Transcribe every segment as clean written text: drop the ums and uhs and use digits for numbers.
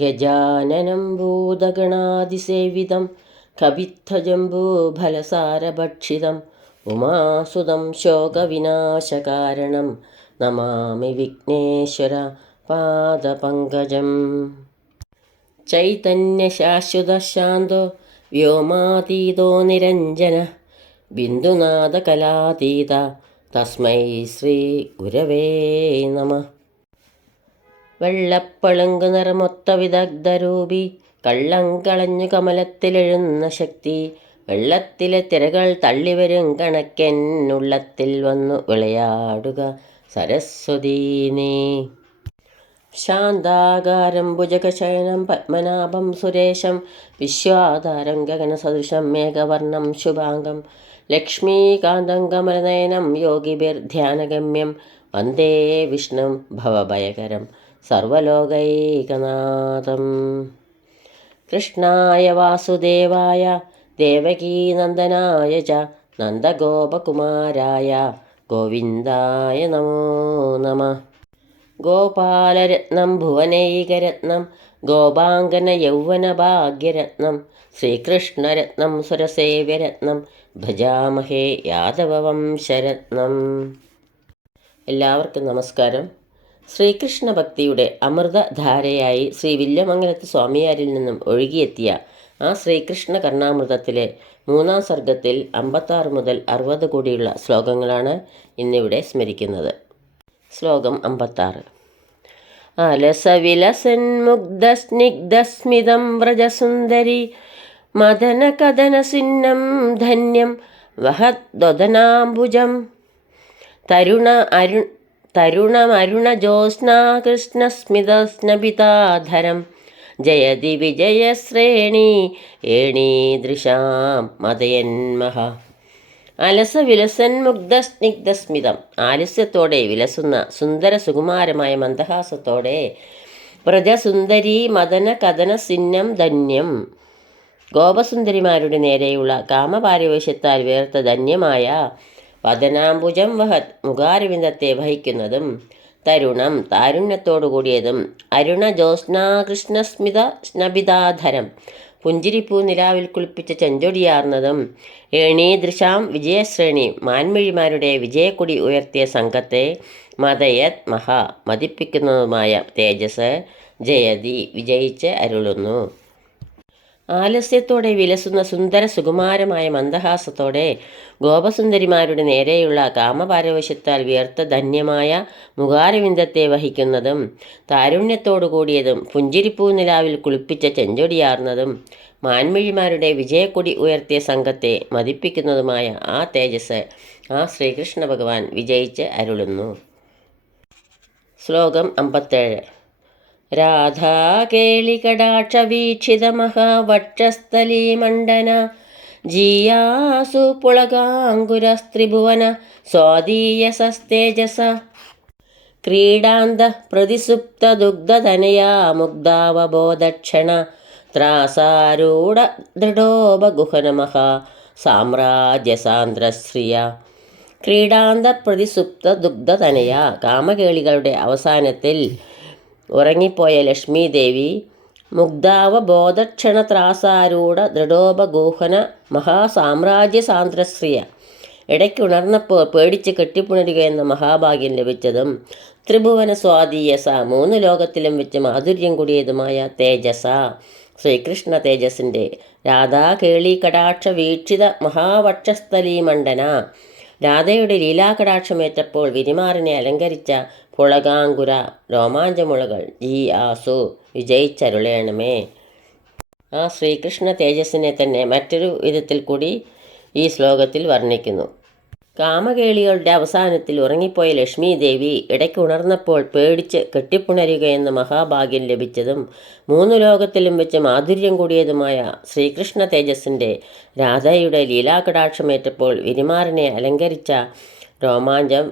ഗജാനനം ഭൂതഗണാതിസേവിതം കവിത്ഥജംബൂഫലസാരഭക്ഷിതം ഉമാസുതം ശോകവിനാശകാരണം നമാമി വിഘ്നേശ്വര പാദപങ്കജം. ചൈതന്യശാശ്വതശാന്തോ വ്യോമാതീതോ നിരഞ്ജന ബിന്ദുനാഥകലാതീത തസ്മൈ ശ്രീ ഗുരവേ നമഃ. വെള്ളപ്പളുങ്ക് നിറമൊത്ത വിദഗ്ധരൂപി കള്ളം കളഞ്ഞു കമലത്തിലെഴുന്ന ശക്തി വെള്ളത്തിലെ തിരകൾ തള്ളിവരും കണക്കെന്നുള്ളത്തിൽ വന്നു വിളയാടുക സരസ്വതീനേ. ശാന്താകാരം ഭുജഗശയനം പത്മനാഭം സുരേശം വിശ്വാധാരം ഗഗനസദൃശം മേഘവർണം ശുഭാംഗം ലക്ഷ്മീകാന്തം കമലനയനം യോഗിഭിർധ്യാനഗമ്യം വന്ദേ വിഷ്ണും ഭവഭയകരം സർവലോകൈകനാഥം. കൃഷ്ണായ വാസുദേവായ ദേവകീനന്ദനായ ച നന്ദഗോപകുമാരായ ഗോവിന്ദായ നമോ നമഃ. ഗോപാലരത്നം ഭുവനൈകരത്നം ഗോപാംഗന യൗവനഭാഗ്യരത്നം ശ്രീകൃഷ്ണരത്നം സുരസേവ്യരത്നം ഭജാമഹേ യാദവവംശരത്നം. എല്ലാവർക്കും നമസ്കാരം. ശ്രീകൃഷ്ണ ഭക്തിയുടെ അമൃതധാരയായി ശ്രീ വില്യമംഗലത്ത് സ്വാമിയാരിൽ നിന്നും ഒഴുകിയെത്തിയ ആ ശ്രീകൃഷ്ണ കർണാമൃതത്തിലെ 3-ാം സർഗത്തിൽ 56 മുതൽ 60 കൂടിയുള്ള ശ്ലോകങ്ങളാണ് ഇന്നിവിടെ സ്മരിക്കുന്നത്. ശ്ലോകം 56. അലസവിലസൻ മുഗ്ധസ്നിഗ്ധസ്മിതം വ്രജസുന്ദരി മദനകദനസിന്നം ധന്യം വഹദ്വദനാംബുജം തരുണമരുണജോത്സ്നാ കൃഷ്ണസ്മിതസ്നപിതാധരം ജയതി വിജയശ്രേണി ഏണീദൃശാം മദയന്മഹ. അലസവിലസൻ മുഗ്ധസ്നിഗ്ധസ്മിതം ആലസ്യത്തോടെ വിലസുന്ന സുന്ദര സുകുമാരമായ മന്ദഹാസത്തോടെ വ്രജസുന്ദരി മദന കഥന സിന്നം ധന്യം ഗോപസുന്ദരിമാരുടെ നേരെയുള്ള കാമപാരിവശ്യത്താൽ വേർത്ത ധന്യമായ വദനാംബുജം വഹത് മുഖാരവിന്ദത്തെ വഹിക്കുന്നതും തരുണം താരുണ്യത്തോടുകൂടിയതും അരുണ ജ്യോത്സ്നാ കൃഷ്ണസ്മിത സ്നബിതാധരം പുഞ്ചിരിപ്പൂ നിലാവിൽ കുളിപ്പിച്ച ചെഞ്ചൊടിയാർന്നതും ഏണീദൃശാം വിജയശ്രേണി മാൻമിഴിമാരുടെ വിജയക്കൊടി ഉയർത്തിയ സംഘത്തെ മദയത് മഹാ മതിപ്പിക്കുന്നതുമായ തേജസ് ജയതി വിജയിച്ച് അരുളുന്നു. ആലസ്യത്തോടെ വിലസുന്ന സുന്ദര സുകുമാരമായ മന്ദഹാസത്തോടെ ഗോപസുന്ദരിമാരുടെ നേരെയുള്ള കാമപാരവശ്യത്താൽ വിയർത്ത ധന്യമായ മുഖാരവിന്ദത്തെ വഹിക്കുന്നതും താരുണ്യത്തോടുകൂടിയതും പുഞ്ചിരിപ്പൂ നിലാവിൽ കുളിപ്പിച്ച ചെഞ്ചൊടിയാർന്നതും മാൻമിഴിമാരുടെ വിജയക്കൊടി ഉയർത്തിയ സംഘത്തെ മതിപ്പിക്കുന്നതുമായ ആ തേജസ് ആ ശ്രീകൃഷ്ണ ഭഗവാൻ വിജയിച്ച് അരുളുന്നു. ശ്ലോകം 57. രാധാകേളികടാക്ഷവീക്ഷിതമഹാവക്ഷസ്ഥലീമണ്ഡന ജീയാസു പുളകാങ്കുരസ്ത്രിഭുവന സ്വാദീയസസ്തേജസ ക്രീഡാന്ത പ്രതിസുപ്തദുഗ്ധതനയാ മുഗ്ധാവബോധക്ഷണ ത്രാസാരൂഢ ദൃഢോപഗുഹനമഹാ സാമ്രാജ്യസാന്ദ്രശ്രിയ. ക്രീഡാന്ത പ്രതിസുപ്ത ദുഗ്ധതനയ കാമകേളികളുടെ അവസാനത്തിൽ ഉറങ്ങിപ്പോയ ലക്ഷ്മീദേവി മുഗ്ധാവബോധക്ഷണത്രാസാരൂഢ ദൃഢോപഗൂഹന മഹാസാമ്രാജ്യസാന്ദ്രശ്രിയ ഇടയ്ക്കുണർന്നപ്പോൾ പേടിച്ച് കെട്ടിപ്പുണരുക എന്ന മഹാഭാഗ്യം ലഭിച്ചതും ത്രിഭുവന സ്വാധീയസ 3 ലോകത്തിലും വെച്ച് മാധുര്യം കൂടിയതുമായ തേജസ ശ്രീകൃഷ്ണ തേജസ്സിൻ്റെ രാധാകേളി കടാക്ഷ വീക്ഷിത മഹാവക്ഷസ്ഥലീമണ്ഡന രാധയുടെ ലീലാകടാക്ഷമേറ്റപ്പോൾ വിരിമാറിനെ അലങ്കരിച്ച പുളകാങ്കുര രോമാഞ്ചമുളകൾ ജി ആസു വിജയിച്ചരുളേണമേ. ആ ശ്രീകൃഷ്ണ തേജസ്സിനെ തന്നെ മറ്റൊരു വിധത്തിൽ കൂടി ഈ ശ്ലോകത്തിൽ വർണ്ണിക്കുന്നു. കാമകേളികളുടെ അവസാനത്തിൽ ഉറങ്ങിപ്പോയ ലക്ഷ്മീദേവി ഇടയ്ക്ക് ഉണർന്നപ്പോൾ പേടിച്ച് കെട്ടിപ്പുണരുകയെന്ന മഹാഭാഗ്യം ലഭിച്ചതും 3 ലോകത്തിലും വെച്ച് മാധുര്യം കൂടിയതുമായ ശ്രീകൃഷ്ണ തേജസ്സിൻ്റെ രാധയുടെ ലീലാകടാക്ഷമേറ്റപ്പോൾ വിരിമാറിനെ അലങ്കരിച്ച രോമാഞ്ചം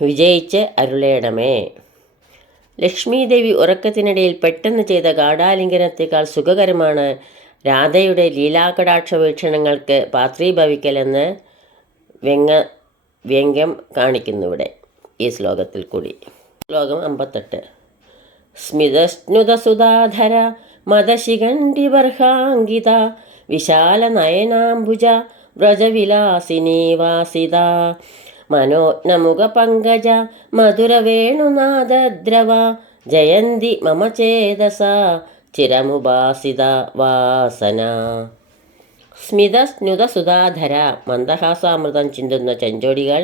വിജയിച്ച് അരുളേണമേ. ലക്ഷ്മീദേവി ഉറക്കത്തിനിടയിൽ പെട്ടെന്ന് ചെയ്ത ഗാഢാലിംഗനത്തേക്കാൾ സുഖകരമാണ് രാധയുടെ ലീലാകടാക്ഷ വീക്ഷണങ്ങൾക്ക് പാത്രീഭവിക്കലെന്ന് വ്യംഗ്യം കാണിക്കുന്നു ഇവിടെ ഈ ശ്ലോകത്തിൽ കൂടി. ശ്ലോകം 58. സ്മിതസ്നുതസുധാധര മദശിഖണ്ഡിബർഹാങ്കിത വിശാലനയനാംബുജ വ്രജവിലാസിനീ വാസിത മനോജ്ഞമുഖപങ്കജ മധുരവേണുനാദദ്രവ ജയന്തി മമ ചേതസ ചിരമുപാസിത വാസന. സ്മിതസ്നുതസുധാധര മന്ദഹാസാമൃതം ചിന്തുന്ന ചെഞ്ചോടികൾ,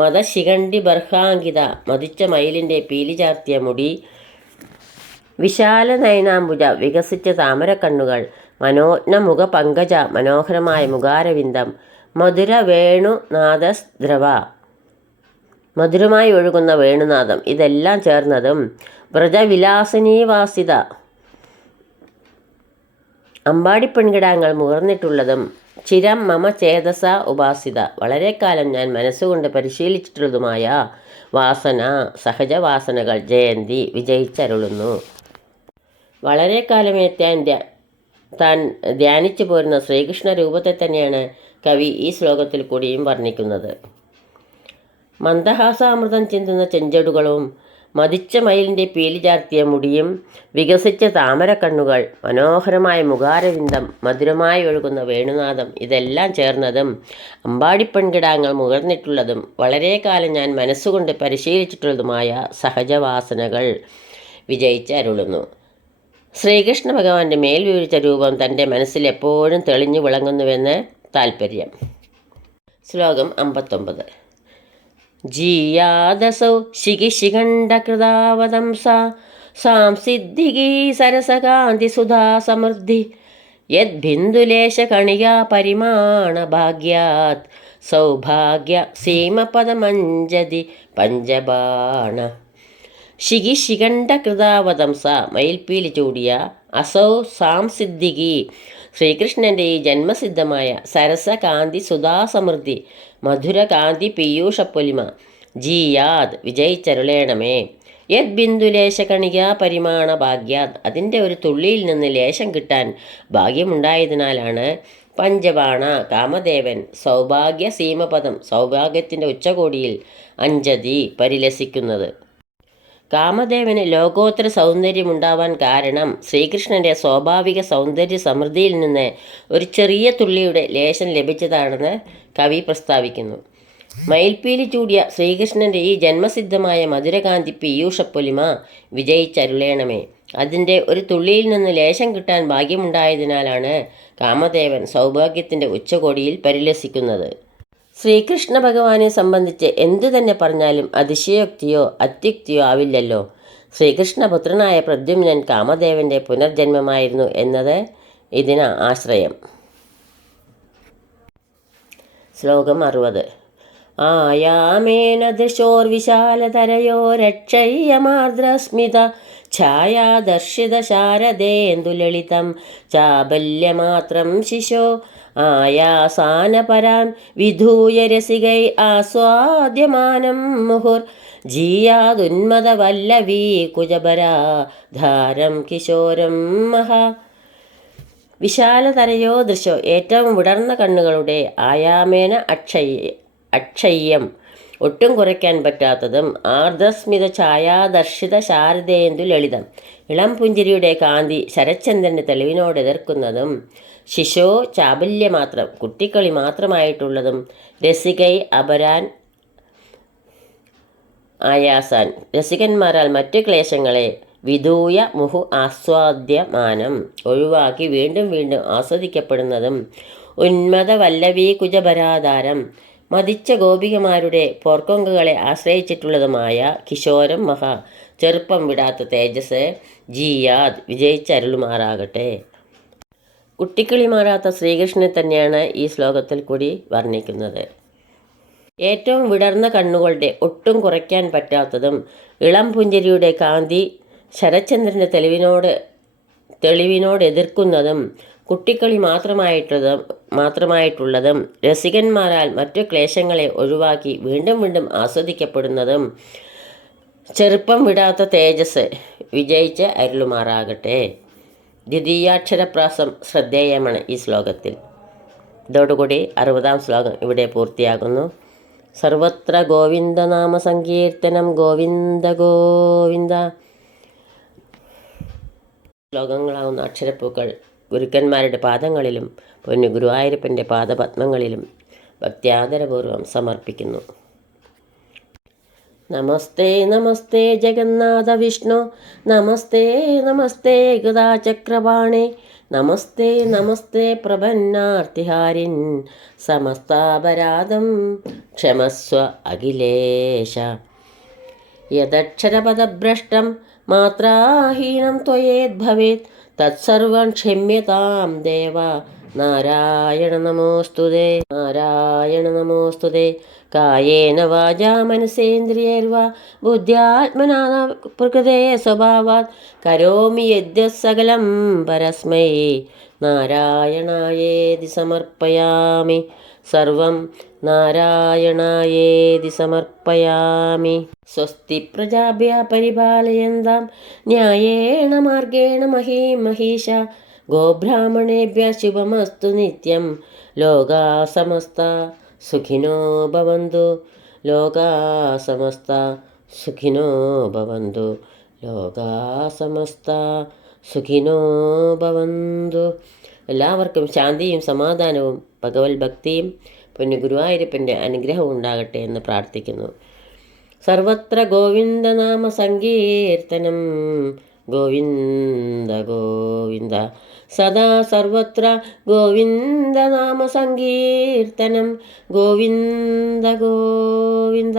മദശിഖണ്ഡി ബർഹാങ്കിത മതിച്ച മയിലിൻ്റെ പീലി ചാർത്തിയ മുടി, വിശാല നയനാംബുജ വികസിച്ച താമരക്കണ്ണുകൾ, മനോജ്ഞ മുഖ പങ്കജ മനോഹരമായ മുഖാരവിന്ദം, മധുര വേണുനാദസ്ദ്രവ മധുരമായി ഒഴുകുന്ന വേണുനാദം, ഇതെല്ലാം ചേർന്നതും വ്രജവിലാസിനീവാസിത അമ്പാടിപ്പെൺകിടാങ്ങൾ മുകർന്നിട്ടുള്ളതും, ചിരം മമ ചേതസ ഉപാസിത വളരെ കാലം ഞാൻ മനസ്സുകൊണ്ട് പരിശീലിച്ചിട്ടുള്ളതുമായ വാസന സഹജവാസനകൾ ജയന്തി വിജയിച്ചരുളുന്നു. വളരെ കാലമേ താൻ ധ്യാനിച്ചു പോരുന്ന ശ്രീകൃഷ്ണ രൂപത്തെ തന്നെയാണ് കവി ഈ ശ്ലോകത്തിൽ കൂടിയും വർണ്ണിക്കുന്നത്. മന്ദഹാസാമൃതം ചിന്തുന്ന ചെഞ്ചടുകളും, മതിച്ച മയിലിൻ്റെ പീലി ചാർത്തിയ മുടിയും, വികസിച്ച താമരക്കണ്ണുകൾ, മനോഹരമായ മുഖാരവിന്ദം, മധുരമായി ഒഴുകുന്ന വേണുനാദം, ഇതെല്ലാം ചേർന്നതും അമ്പാടിപ്പെൺകിടാങ്ങൾ മുകർന്നിട്ടുള്ളതും വളരെ കാലം ഞാൻ മനസ്സുകൊണ്ട് പരിശീലിച്ചിട്ടുള്ളതുമായ സഹജവാസനകൾ വിജയിച്ചരുളുന്നു. ശ്രീകൃഷ്ണ ഭഗവാന്റെ മേൽ വിവരിച്ച രൂപം തൻ്റെ മനസ്സിൽ എപ്പോഴും തെളിഞ്ഞു വിളങ്ങുന്നുവെന്ന് താൽപ്പര്യം. ശ്ലോകം 59. ജീയാദസൗ ശിഖിശിഖണ്ഡകൃതാവതംസ സാംസിദ്ധികീ സരസകാന്തി സുധാ സമൃദ്ധി യദ്ബിന്ദുലേശകണികാ പരിമാണ ഭാഗ്യാത് സൗഭാഗ്യ സീമപദമഞ്ജതി പഞ്ചബാണ. ശിഖിശിഖണ്ഡകൃതാവതംസ മയിൽപ്പീലി ചൂടിയ, അസൗ സാംസിദ്ധികി ശ്രീകൃഷ്ണൻ്റെ ഈ ജന്മസിദ്ധമായ, സരസകാന്തി സുധാസമൃദ്ധി മധുരകാന്തി പീയൂഷപ്പൊലിമ, ജീയാത് വിജയിച്ചരുളേണമേ, യത് ബിന്ദുലേശകണിക പരിമാണ ഭാഗ്യാത് അതിൻ്റെ ഒരു തുള്ളിയിൽ നിന്ന് ലേശം കിട്ടാൻ ഭാഗ്യമുണ്ടായതിനാലാണ് പഞ്ചബാണ കാമദേവൻ സൗഭാഗ്യ സീമപദം സൗഭാഗ്യത്തിൻ്റെ ഉച്ചകോടിയിൽ അഞ്ജതി പരിലസിക്കുന്നത്. കാമദേവന് ലോകോത്തര സൗന്ദര്യമുണ്ടാവാൻ കാരണം ശ്രീകൃഷ്ണൻ്റെ സ്വാഭാവിക സൗന്ദര്യ സമൃദ്ധിയിൽ നിന്ന് ഒരു ചെറിയ തുള്ളിയുടെ ലേശം ലഭിച്ചതാണെന്ന് കവി പ്രസ്താവിക്കുന്നു. മയിൽപ്പീലി ചൂടിയ ശ്രീകൃഷ്ണൻ്റെ ഈ ജന്മസിദ്ധമായ മധുരകാന്തി പീയൂഷപ്പൊലിമ വിജയിച്ചരുളേണമേ, അതിൻ്റെ ഒരു തുള്ളിയിൽ നിന്ന് ലേശം കിട്ടാൻ ഭാഗ്യമുണ്ടായതിനാലാണ് കാമദേവൻ സൗഭാഗ്യത്തിൻ്റെ ഉച്ചകോടിയിൽ പരിലസിക്കുന്നത്. ശ്രീകൃഷ്ണ ഭഗവാനെ സംബന്ധിച്ച് എന്തു തന്നെ പറഞ്ഞാലും അതിശയോക്തിയോ അത്യുക്തിയോ ആവില്ലല്ലോ. ശ്രീകൃഷ്ണപുത്രനായ പ്രദ്യുമ്നൻ കാമദേവൻ്റെ പുനർജന്മമായിരുന്നു എന്നത് ഇതിന് ആശ്രയം. ശ്ലോകം 60. ആയാമേന ദൃശോർവിശാലതരയോ രക്ഷയ്യമാർദ്രസ്മിത ഛായാദർശിത ശാരദേന്ദുലളിതം ചാബല്യമാത്രം ശിശോ ആയാസാനപരാൻ വിധൂയ രസികൈ ആസ്വാദ്യമാനം മുഹുർ ജീയാതുന്മദവല്ലവീ കുജബരാധാരം കിശോരം മഹാ. വിശാലതരയോ ദൃശോ ഏറ്റവും വിടർന്ന കണ്ണുകളുടെ, ആയാമേന അക്ഷയ്യം ഒട്ടും കുറയ്ക്കാൻ പറ്റാത്തതും, ആർദ്രസ്മിത ഛായാദർശിത ശാരദേന്ദു ലളിതം ഇളം പുഞ്ചിരിയുടെ കാന്തി ശരച്ചന്ദ്രൻ്റെ തെളിവിനോട് എതിർക്കുന്നതും, ശിശോ ചാബല്യമാത്രം കുട്ടിക്കളി മാത്രമായിട്ടുള്ളതും, രസികൈ അപരാൻ ആയാസാൻ രസികന്മാരാൽ മറ്റു ക്ലേശങ്ങളെ, വിധൂയ മുഹു ആസ്വാദ്യമാനം ഒഴിവാക്കി വീണ്ടും വീണ്ടും ആസ്വദിക്കപ്പെടുന്നതും, ഉന്മദ വല്ലവീ കുജഭരാധാരം മതിച്ച ഗോപികമാരുടെ പോർക്കൊങ്കുകളെ ആശ്രയിച്ചിട്ടുള്ളതുമായ കിശോരം മഹാ ചെറുപ്പം വിടാത്ത തേജസ് ജീയാത് വിജയിച്ചരുളുമാറാകട്ടെ. കുട്ടിക്കളി മാറാത്ത ശ്രീകൃഷ്ണനെ തന്നെയാണ് ഈ ശ്ലോകത്തിൽ കൂടി വർണ്ണിക്കുന്നത്. ഏറ്റവും വിടർന്ന കണ്ണുകളുടെ ഒട്ടും കുറയ്ക്കാൻ പറ്റാത്തതും, ഇളം പുഞ്ചിരിയുടെ കാന്തി ശരചന്ദ്രൻ്റെ തെളിവിനോട് എതിർക്കുന്നതും, കുട്ടിക്കളി മാത്രമായിട്ടുള്ളതും, രസികന്മാരാൽ മറ്റു ക്ലേശങ്ങളെ ഒഴിവാക്കി വീണ്ടും വീണ്ടും ആസ്വദിക്കപ്പെടുന്നതും, ചെറുപ്പം വിടാത്ത തേജസ് വിജയിച്ച് അരുളുമാറാകട്ടെ. ദ്വിതീയാക്ഷരപ്രാസം ശ്രദ്ധേയമാണ് ഈ ശ്ലോകത്തിൽ. ഇതോടുകൂടി 60-ാം ശ്ലോകം ഇവിടെ പൂർത്തിയാകുന്നു. സർവത്ര ഗോവിന്ദനാമ സങ്കീർത്തനം ഗോവിന്ദ ഗോവിന്ദ. ശ്ലോകങ്ങളാവുന്ന അക്ഷരപ്പൂക്കൾ ഗുരുക്കന്മാരുടെ പാദങ്ങളിലും പൊന്നു ഗുരുവായൂരപ്പൻ്റെ പാദപത്മങ്ങളിലും ഭക്ത്യാദരപൂർവ്വം സമർപ്പിക്കുന്നു. നമസ്തേ നമസ്തേ ജഗന്നാഥ വിഷ്ണു, നമസ്തേ നമസ്തേ ഗദാചക്രപാണേ, നമസ്തേ നമസ്തേ പ്രപന്നാർത്തിഹാരിൻ, സമസ്താപരാധം ക്ഷമസ്വ അഖിലേശ. യദക്ഷരപദഭ്രഷ്ടം മാത്രാഹീനം ത്വയേദ്ഭവേത് തത്സർവം ക്ഷമ്യതാം ദേവ, നാരായണ നമോസ്തുതേ, നാരായണ നമോസ്തുതേ. കായേന വാചാ മനസേന്ദ്രിയൈർവാ ബുദ്ധ്യാത്മനാ പ്രകൃതേ സ്വഭാവാത് കരോമി യദ്യത് സകലം പരസ്മൈ നാരായണായേതി സമർപ്പയാമി. സർവം നാരായണായേതി സമർപ്പയാമി. സ്വസ്തി പ്രജാഭ്യ പരിപാലയന്താം ന്യായേണ മാർഗേണ മഹീം മഹീഷ. ഗോബ്രാഹ്മണേഭ്യ ശുഭമസ്തു നിത്യം. ലോകാ സമസ്ത സുഖിനോ ഭവന്തു, ലോകാ സമസ്ത സുഖിനോ ഭവന്തു, ലോകാ സമസ്ത സുഖിനോ ഭവന്തു. എല്ലാവർക്കും ശാന്തിയും സമാധാനവും ഭഗവത് ഭക്തിയും പൊന്നു ഗുരുവായൂരപ്പൻ്റെ അനുഗ്രഹവും ഉണ്ടാകട്ടെ എന്ന് പ്രാർത്ഥിക്കുന്നു. സർവത്ര ഗോവിന്ദനാമ സങ്കീർത്തനം, ഗോവിന്ദ ഗോവിന്ദ. സദാ സർവത്ര ഗോവിന്ദനാമ സങ്കീർത്തനം, ഗോവിന്ദ ഗോവിന്ദ.